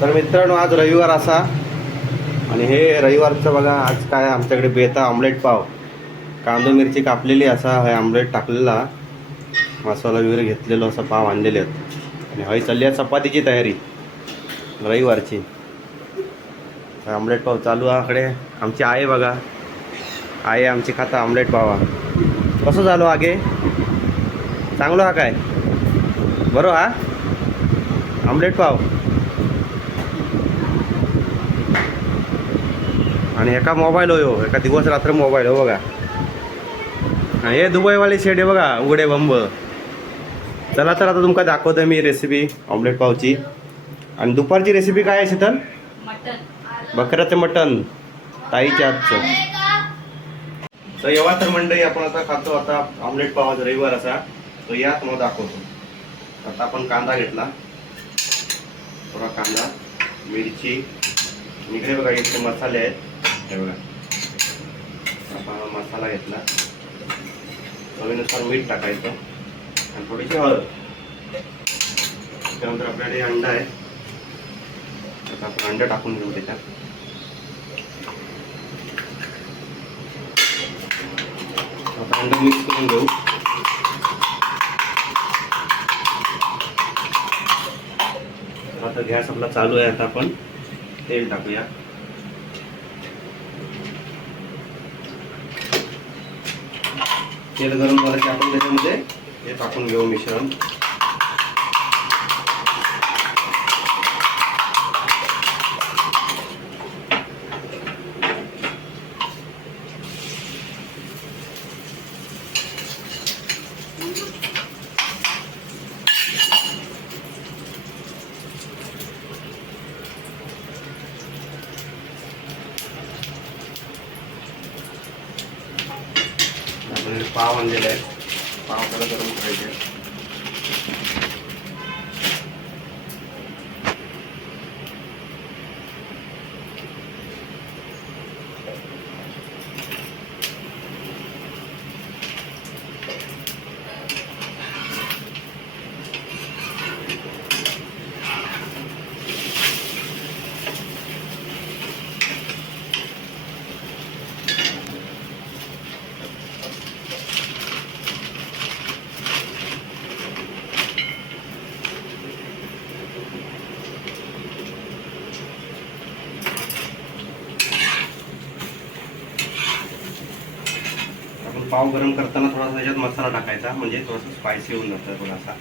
तर मित्रांनो आज रविवार असा. आणि हे रविवारचं बघा आज काय आमच्याकडे बेता ऑमलेट पाव. कांदो मिरची कापलेली असा हे ऑमलेट टाकलेला. मसाला वगैरे घेतलेलो असं पाव आणलेले आहेत. आणि हवी चालली आहे चपातीची तयारी. रविवारची. ऑमलेट पाव चालू आहे आकडे. आमची आहे बघा. आहे आमची खाता ऑमलेट पावा. कसं झालो आगे? चांगलो हा काय? बरो हा? ऑमलेट पाव. आणि एका मोबाईल हो ह्यो, एका दिवस रात्र मोबाईल हो बघा. हे दुबईवाले शेड आहे बघा उघडे बंब. चला तर आता तुमका दाखवतो मी रेसिपी ऑमलेट पावची. आणि दुपारची रेसिपी काय आहे शीतल? मटन. बकऱ्याचं मटण ताईच्या हातचं. तर येवा तर मंडळी आपण आता खातो आता ऑमलेट पाव रविवार असा. तर या तुम्हाला दाखवतो. आता आपण कांदा घेतला. थोडा कांदा मिरची. इकडे बघा इथे मसाले आहेत. हे बघा आपण मसाला घेतला. चवीनुसार मीठ टाकायचं आणि थोडीशी हळद. त्यानंतर आपल्याकडे अंडा आहे. आता आपण अंडा टाकून घेऊ त्याच्यात. आता अंडा मिक्स करून घेऊ. आता गॅस आपला चालू आहे. आता आपण तेल टाकूया. तेल गरम झालं की आपण त्याच्यामध्ये. हे टाकून घेऊ मिश्रण. आपण हे पाव आणलेले आहे पाव गरम गरम करताना थोडासा त्याच्यात मसाला टाकायचा म्हणजे थोडासा स्पायसी होऊन जातं थोडासा.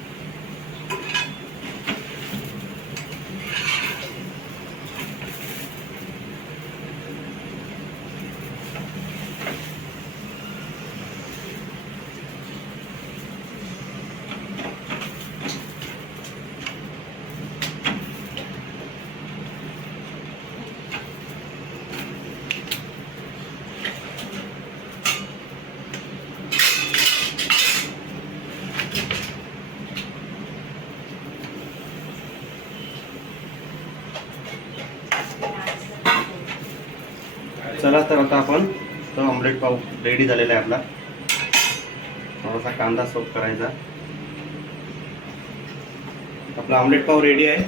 चला तर आता आपण तो ऑमलेट पाव रेडी झालेला आहे आपला. थोडासा कांदा सोप करायचा. आपला ऑमलेट पाव रेडी आहे.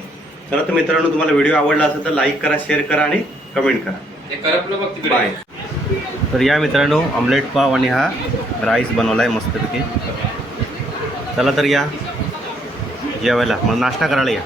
चला तर मित्रांनो तुम्हाला व्हिडिओ आवडला असेल तर लाईक करा शेअर करा आणि कमेंट करा. बाय तर या मित्रांनो ऑमलेट पाव आणि हा राईस बनवला आहे मस्तपैकी. चला तर या. जेवायला. मग नाश्ता करायला या.